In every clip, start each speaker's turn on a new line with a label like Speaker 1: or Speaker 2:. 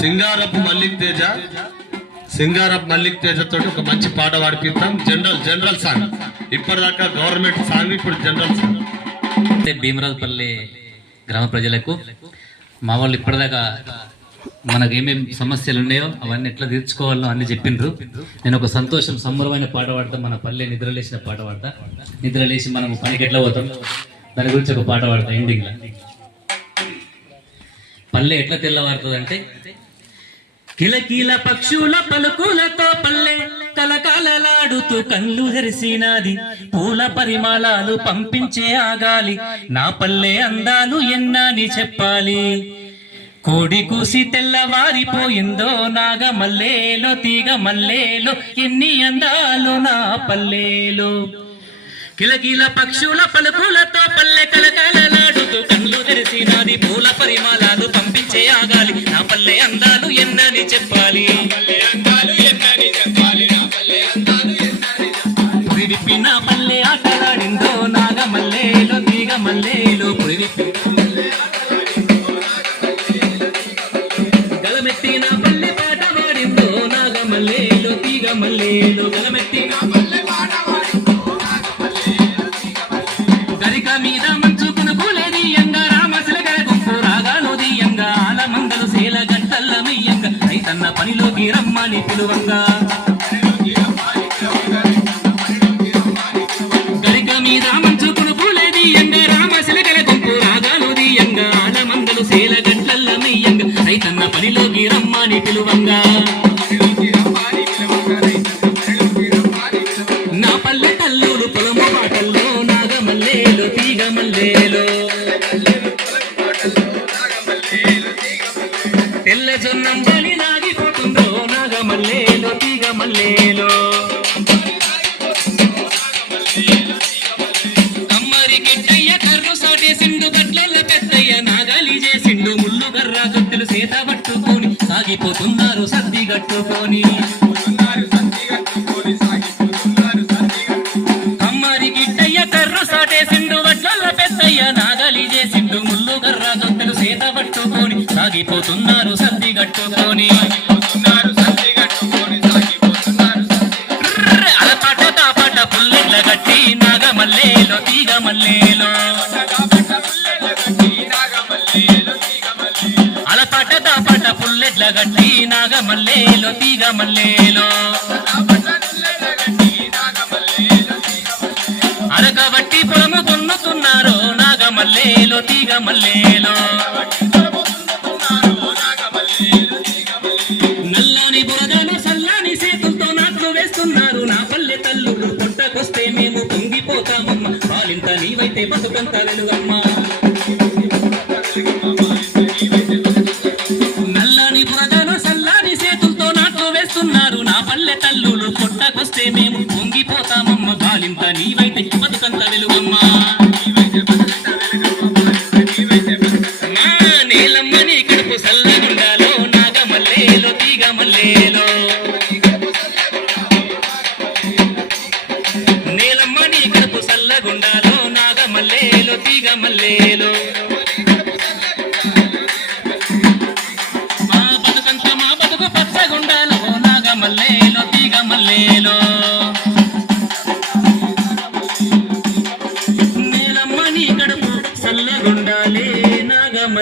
Speaker 1: సింగారపు మల్లిక్ తేజ. సింగారపు మల్లిక్ తేజ తోటి ఒక మంచి పాట పాడిపిస్తాం జనరల్ జనరల్ సాంగ్. ఇప్పటిదాకా గవర్నమెంట్ సాంగ్ ఇప్పుడు జనరల్ సాంగ్.
Speaker 2: భీమరాజుపల్లి గ్రామ ప్రజలకు మా వాళ్ళు ఇప్పటిదాకా మనకు ఏమేమి సమస్యలు ఉన్నాయో అవన్నీ ఎట్లా తీర్చుకోవాలో అన్ని చెప్పిండ్రు. నేను ఒక సంతోషం సంబరమైన పాట పాడతా మన పల్లె నిద్రలేసిన పాట పాడతా. నిద్రలేసి మనం పనికి ఎట్లా పోతాం? దాని గురించి ఒక పాట పాడతా ఎండింగ్లో పల్లె ఎట్లా తెల్లవారుతుంది అంటే కిలకీల పక్షుల పలుకులతో పల్లె కలకాలలాడుతూ కళ్ళు తెరిసినాది పూల పరిమళాలు పంపించే ఆగాలి నా పల్లె అందాలు ఎన్నాని చెప్పాలి. కోడి కూసి తెల్లవారిపోయిందో నాగ మల్లేలో తీగ మల్లేలో ఎన్ని అందాలు నా పల్లెలో. కిలకిల పక్షుల పలుకులతో పల్లె కలకలలాడుతూ కళ్ళు తెరిసినది పూల పరిమాళాలు పంపించే ఆగాలి నా పల్లె అందాలు చెప్పాలి. విడిపిన నా పల్లె ఆటలాడిందో నాగ మల్లేలో తీగ మల్లేలో కన్న పనిలోకి రమ్మని పిలువంగా. గరిక మీద మంచు కునుకులేది ఎంగ రామ శిలకల గుంపు రాగాలు దియంగా ఆడమందలు శీల గంటల్ల మెయ్యంగ రైతన్న పనిలోకి రమ్మని పిలువంగా. నా పల్లె తల్లులు పొలము పాటల్లో నాగమల్లేలు తీగ మల్లేలో తెల్ల జొన్నం బలి నాగిపోతుందో తీగ మల్లేలో కమ్మరి గిట్టయ్య కర్రు సాటేసిండు గట్లల్ల పెద్దయ్య నాగలి చేసిండు. ముళ్ళు గర్ర గొట్టెలు సీత పట్టుకొని సాగిపోతున్నారు సర్ది గట్టుకొని కమ్మరి గిట్టయ్య కర్రు సాటేసిండు వడ్లల్ల పెద్దయ్య నాగలి చేసిండు. ముళ్ళు గర్ర గొట్టెలు సీత పట్టుకొని సాగిపోతున్నారు సర్ది గట్టుకొని నాగమల్లేలో. అలపట మల్లేలో పుల్లెట్ల గట్టి నాగమల్లేలో తీగ మల్లేలో అరకబట్టి పొలము దున్నుతున్నారు నాగమల్లేలో తీగ మల్లేలో పాలింత నీవైతే బతుకంత వెలుగమ్మా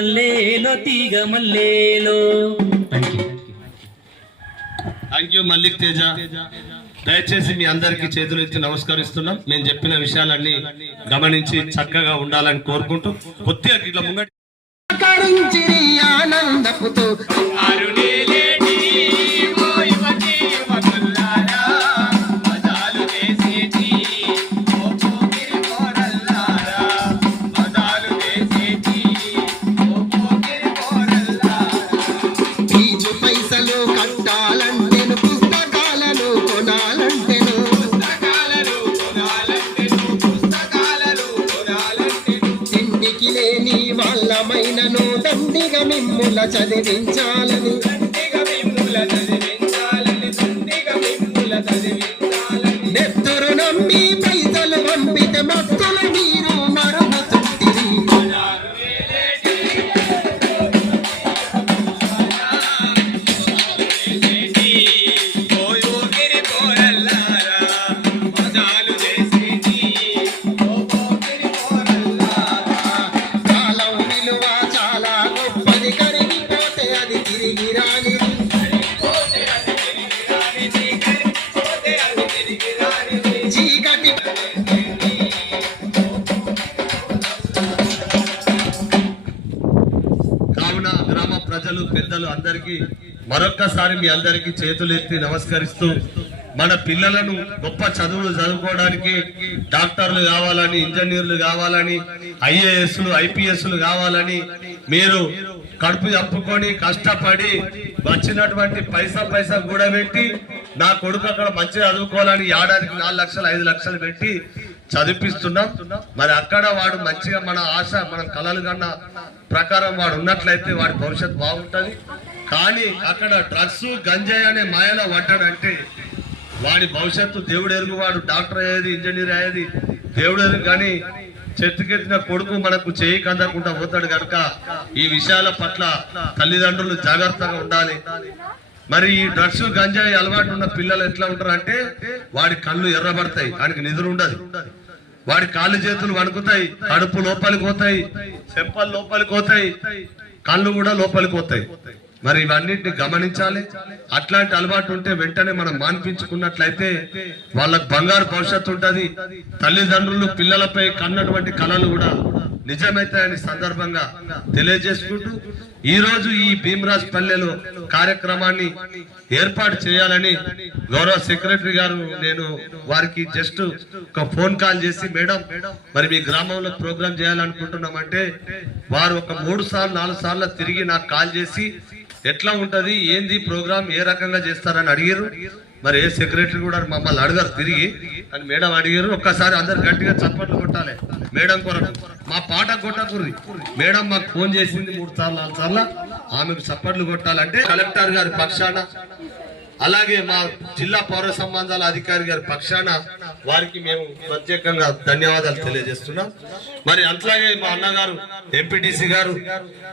Speaker 2: నాగమల్లేలో తీగ మల్లేలో. థ్యాంక్ యూ
Speaker 1: మల్లిక్ తేజ దయచేసి మీ అందరికీ చేతులు ఎత్తి నమస్కరిస్తున్నాం. నేను చెప్పిన విషయాలన్నీ గమనించి చక్కగా ఉండాలని కోరుకుంటూ కొద్దిగా ఇట్లా ముంగటి
Speaker 3: కరించిరి ఆనందపుతో. దండిగా చదివించాలని
Speaker 1: ప్రజలు పెద్దలు అందరికీ మరొక్కసారి మీ అందరికీ చేతులు ఎత్తి నమస్కరిస్తూ మన పిల్లలను గొప్ప చదువులు చదువుకోవడానికి డాక్టర్లు కావాలని ఇంజనీర్లు కావాలని ఐఏఎస్లు ఐపీఎస్లు కావాలని మీరు కడుపు చంపుకొని కష్టపడి వచ్చినటువంటి పైసా పైసా కూడా పెట్టి నా కొడుకు అక్కడ మంచిగా చదువుకోవాలని ఏడాదికి నాలుగు లక్షలు ఐదు లక్షలు పెట్టి చదివిపిస్తున్నాం. మరి అక్కడ వాడు మంచిగా మన ఆశ మన కళలు కన్నా ప్రకారం వాడు ఉన్నట్లయితే వాడి భవిష్యత్ బాగుంటుంది. కానీ అక్కడ డ్రగ్స్ గంజాయి అనే మాయలో పడ్డాడంటే వాడి భవిష్యత్తు దేవుడు ఎరుగు వాడు డాక్టర్ అయ్యేది ఇంజనీర్ అయ్యేది దేవుడు ఎరుగు కానీ చెట్టుకెత్తిన కొడుకు మనకు చేయి కందకుండా పోతాడు కనుక ఈ విషయాల పట్ల తల్లిదండ్రులు జాగ్రత్తగా ఉండాలి. మరి ఈ డ్రగ్స్ గంజాయి అలవాటు ఉన్న పిల్లలు ఎట్లా ఉంటారు అంటే వాడి కళ్ళు ఎర్రబడతాయి వాడికి నిద్ర ఉండదు. వాడి కాళ్ళు చేతులు వణుకుతాయి కడుపు లోపలికి పోతాయి చెంపలు లోపలికి పోతాయి కళ్ళు కూడా లోపలికి పోతాయి. మరి ఇవన్నిటిని గమనించాలి. అట్లాంటి అలవాటు ఉంటే వెంటనే మనం మాన్పించుకున్నట్లయితే వాళ్ళకు బంగారు భవిష్యత్తు ఉంటుంది. తల్లిదండ్రులు పిల్లలపై కన్నటువంటి కళలు కూడా నిజమైతాయని సందర్భంగా తెలియజేసుకుంటూ ఈరోజు ఈ భీమరాజ్ పల్లెలో కార్యక్రమాన్ని ఏర్పాటు చేయాలని గౌరవ సెక్రటరీ గారు నేను వారికి జస్ట్ ఒక ఫోన్ కాల్ చేసి మేడం మరి మీ గ్రామంలో ప్రోగ్రామ్ చేయాలనుకుంటున్నామంటే వారు ఒక మూడు సార్లు నాలుగు సార్లు తిరిగి నాకు కాల్ చేసి ఎట్లా ఉంటుంది? ఏంది ప్రోగ్రామ్ ఏ రకంగా చేస్తారని అడిగారు మరి ఏ సెక్రటరీ కూడా మమ్మల్ని అడగారు తిరిగి. అని మేడం అడిగారు ఒక్కసారి అందరు గట్టిగా చప్పట్లు కొట్టాలి. మేడం కొరకు మా పాట కొట్టకూడదు. మేడం మాకు ఫోన్ చేసింది మూడు సార్లు నాలుగు సార్లు. ఆమెకు చప్పట్లు కొట్టాలంటే కలెక్టర్ గారి పక్షాన అలాగే మా జిల్లా పౌర సంబంధాల అధికారి గారి పక్షాన వారికి మేము ప్రత్యేకంగా ధన్యవాదాలు తెలియజేస్తున్నాం. మరి అట్లాగే మా అన్నగారు ఎంపీటీసీ గారు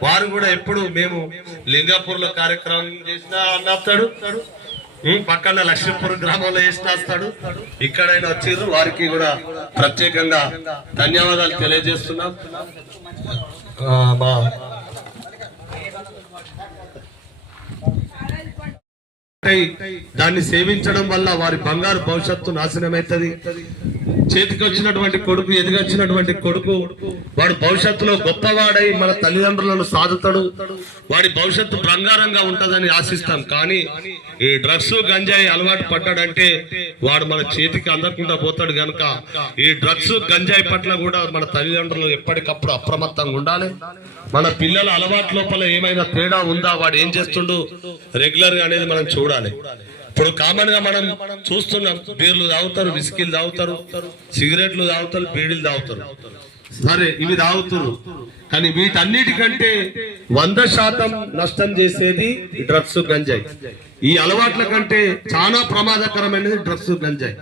Speaker 1: వారు కూడా ఎప్పుడు మేము లింగాపూర్లో కార్యక్రమం చేసిన అన్నస్తాడు పక్కన లక్ష్మీపురం గ్రామంలో వేసిన ఇక్కడైనా వచ్చిర్రు? వారికి కూడా ప్రత్యేకంగా ధన్యవాదాలు తెలియజేస్తున్నాం. ఆ, మా దాన్ని సేవించడం వల్ల వారి బంగారు భవిష్యత్తు నాశనమైతది చేతికి వచ్చినటువంటి కొడుకు ఎదిగొచ్చినటువంటి కొడుకు వాడు భవిష్యత్తులో గొప్పవాడై మన తల్లిదండ్రులను సాధుతాడు వాడి భవిష్యత్తు బంగారంగా ఉంటదని ఆశిస్తాం. కానీ ఈ డ్రగ్స్ గంజాయి అలవాటు పడ్డాడంటే వాడు మన చేతికి అందకుండా పోతాడు కనుక ఈ డ్రగ్స్ గంజాయి పట్ల కూడా మన తల్లిదండ్రులు ఎప్పటికప్పుడు అప్రమత్తంగా ఉండాలి. మన పిల్లల అలవాటు లోపల ఏమైనా తేడా ఉందా? వాడు ఏం చేస్తుండు? రెగ్యులర్గా అనేది మనం చూడాలి. ఇప్పుడు కామన్గా మనం చూస్తున్నాం. బీర్లు తాగుతారు విసికీలు తాగుతారు సిగరెట్లు తాగుతారు బీడీలు తాగుతారు. సరే ఇవి తాగుతారు. కానీ వీటన్నిటికంటే వంద శాతం నష్టం చేసేది డ్రగ్స్ గంజాయి. ఈ అలవాట్ల కంటే చాలా ప్రమాదకరమైనది డ్రగ్స్ గంజాయి.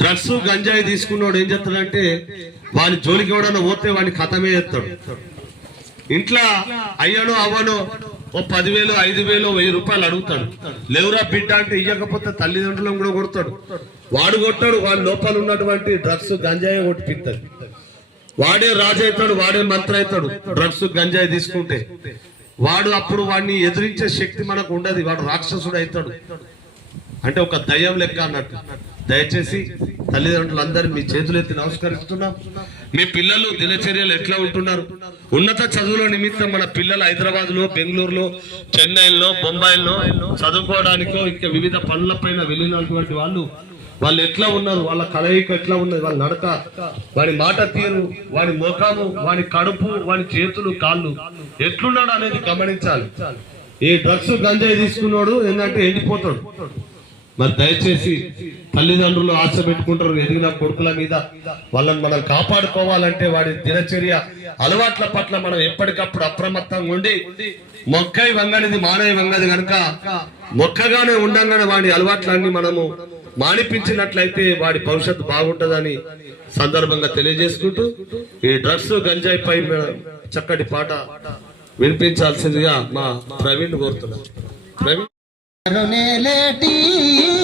Speaker 1: డ్రగ్స్ గంజాయి తీసుకున్నవాడు ఏం చేస్తాడంటే వాని జోలికి ఎవడన్నా పోతే వాడిని కథమే చేస్తాడు ఇంట్లో అయ్యను అవ్వను ఓ పదివేలు ఐదు వేలు వెయ్యి రూపాయలు అడుగుతాడు. లేవురా బిడ్డ అంటే ఇవ్వకపోతే తల్లిదండ్రులను కూడా కొడతాడు. వాడు కొట్టాడు వాడి లోపల ఉన్నటువంటి డ్రగ్స్ గంజాయి కొట్టిపిస్తాడు వాడే రాజు అవుతాడు వాడే మంత్రి అవుతాడు డ్రగ్స్ గంజాయి తీసుకుంటే. వాడు అప్పుడు వాడిని ఎదిరించే శక్తి మనకు ఉండదు వాడు రాక్షసుడు అవుతాడు. అంటే ఒక దయ్యం లెక్క అన్నట్టు. దయచేసి తల్లిదండ్రులందరూ మీ చేతులు ఎత్తి నమస్కరిస్తున్నాం. మీ పిల్లలు దినచర్యలు ఎట్లా ఉంటున్నారు? ఉన్నత చదువుల నిమిత్తం మన పిల్లలు హైదరాబాద్లో బెంగళూరులో చెన్నైలో బొంబాయిలో చదువుకోవడానికో ఇంకా వివిధ పనుల పైన వెళ్ళినటువంటి వాళ్ళు వాళ్ళు ఎట్లా ఉన్నారు? వాళ్ళ కలయిక ఎట్లా ఉన్నది? వాళ్ళ నడక వాడి మాట తీరు వాడి ముఖము వాడి కడుపు వాడి చేతులు కాళ్ళు ఎట్లున్నాడు అనేది గమనించాలి. ఈ డ్రగ్స్ గంజాయి తీసుకున్నాడు ఏంటంటే ఎండిపోతాడు. మరి దయచేసి తల్లిదండ్రులు ఆశ పెట్టుకుంటారు ఎదిగిన కొడుకుల మీద. వాళ్ళని మనం కాపాడుకోవాలంటే వాడి దినచర్య అలవాట్ల పట్ల మనం ఎప్పటికప్పుడు అప్రమత్తంగా ఉండి మొక్కై వంగనిది మానవి వంగది కనుక మొక్కగానే ఉండంగానే వాడి అలవాట్లన్నీ మనము మానిపించినట్లయితే వాడి భవిష్యత్తు బాగుంటుందని సందర్భంగా తెలియజేసుకుంటూ ఈ డ్రగ్స్ గంజాయి పై చక్కటి పాట వినిపించాల్సిందిగా మా ప్రవీణ్ కోరుతున్నాం ప్రవీణ్
Speaker 3: కరుణేలేటి
Speaker 4: లేటీ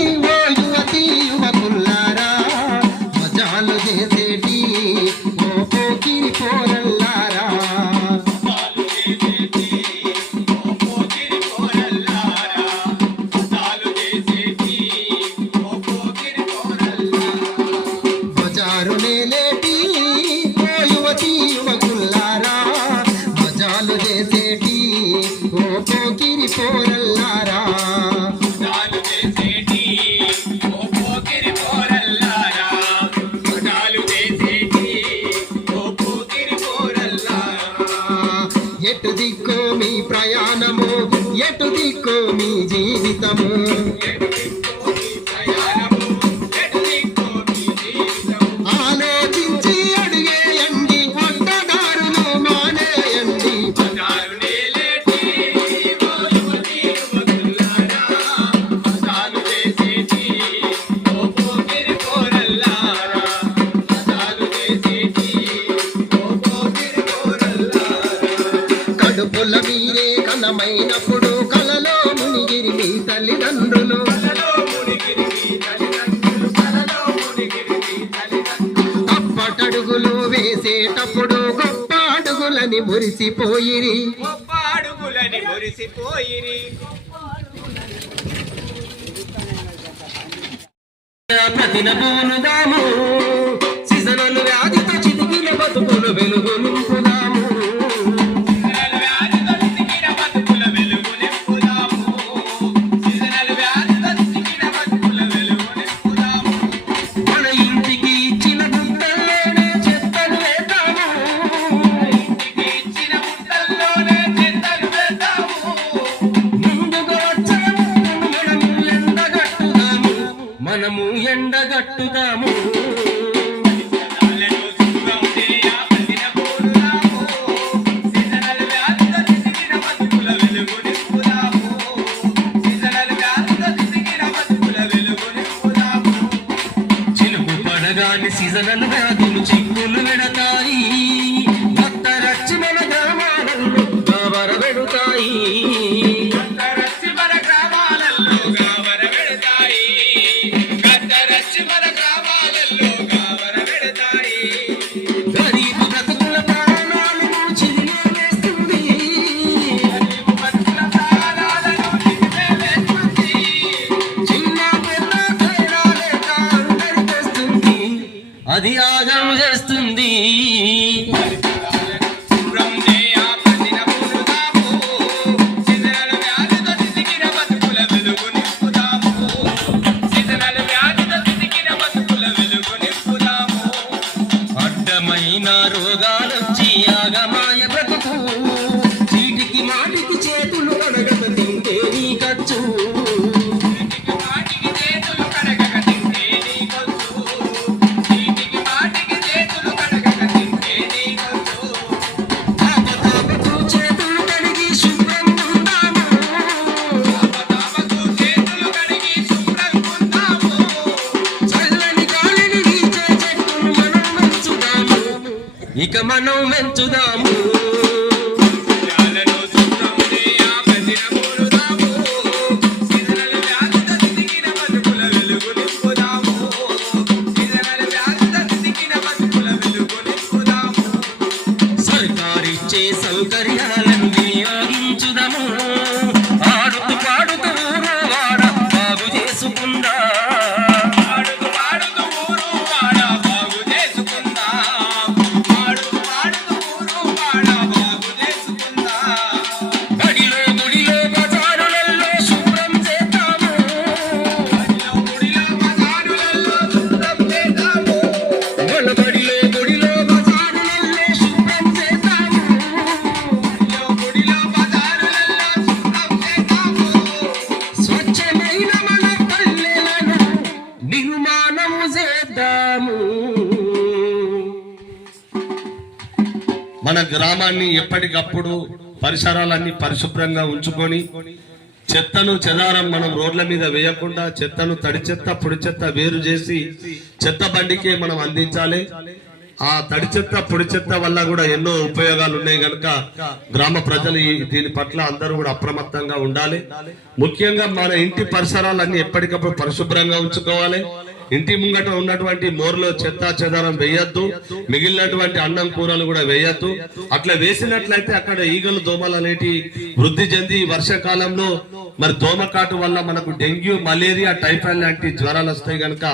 Speaker 3: tamu చేసేటప్పుడు గొప్ప అడుగులని మురిసిపోయి
Speaker 4: గొప్ప అడుగులని మురిసిపోయిరి.
Speaker 3: ప్రతినబోనుదాము. సిసనలు వ్యాధితో చిటికిన బతుకులు వెలుగు
Speaker 4: నింపుదా জিন্দগি
Speaker 3: మనం మెంచుదాము మన
Speaker 1: గ్రామాన్ని ఎప్పటికప్పుడు పరిసరాలన్నీ పరిశుభ్రంగా ఉంచుకొని చెత్తను చెదారం మనం రోడ్ల మీద వేయకుండా చెత్తను తడి చెత్త పొడి చెత్త వేరు చేసి చెత్త బండికే మనం అందించాలి. ఆ తడి చెత్త పొడి చెత్త వల్ల కూడా ఎన్నో ఉపయోగాలు ఉన్నాయి కనుక గ్రామ ప్రజలు దీని పట్ల అందరూ కూడా అప్రమత్తంగా ఉండాలి. ముఖ్యంగా మన ఇంటి పరిసరాలన్నీ ఎప్పటికప్పుడు పరిశుభ్రంగా ఉంచుకోవాలి. ఇంటి ముంగట ఉన్నటువంటి మోర్లో చెత్త చెదారం వేయద్దు మిగిలినటువంటి అన్నం కూరలు కూడా వేయద్దు. అట్లా వేసినట్లయితే అక్కడ ఈగలు దోమలు అనేటి వృద్ధి చెంది వర్షాకాలంలో మరి దోమకాటు వల్ల మనకు డెంగ్యూ మలేరియా టైఫాయిడ్ లాంటి జ్వరాలు వస్తాయి కనుక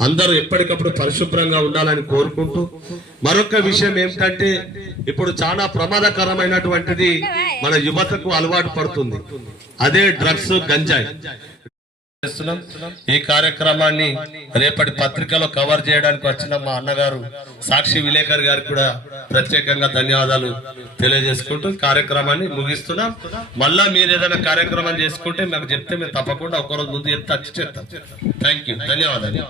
Speaker 1: అందరూ ఎప్పటికప్పుడు పరిశుభ్రంగా ఉండాలని కోరుకుంటూ మరొక విషయం ఏమిటంటే ఇప్పుడు చాలా ప్రమాదకరమైనటువంటిది మన యువతకు అలవాటు పడుతుంది. అదే డ్రగ్స్ గంజాయి. చేస్తున్నాం. ఈ కార్యక్రమాన్ని రేపటి పత్రికలో కవర్ చేయడానికి వచ్చిన మా అన్నగారు సాక్షి విలేకర్ గారికి కూడా ప్రత్యేకంగా ధన్యవాదాలు తెలియజేసుకుంటూ కార్యక్రమాన్ని ముగిస్తున్నాం. మళ్ళా మీరు ఏదైనా కార్యక్రమం చేసుకుంటే మాకు చెప్తే మేము తప్పకుండా ఒకరోజు ముందు చెప్తే వచ్చి చెప్తాం. థ్యాంక్ యూ ధన్యవాదాలు.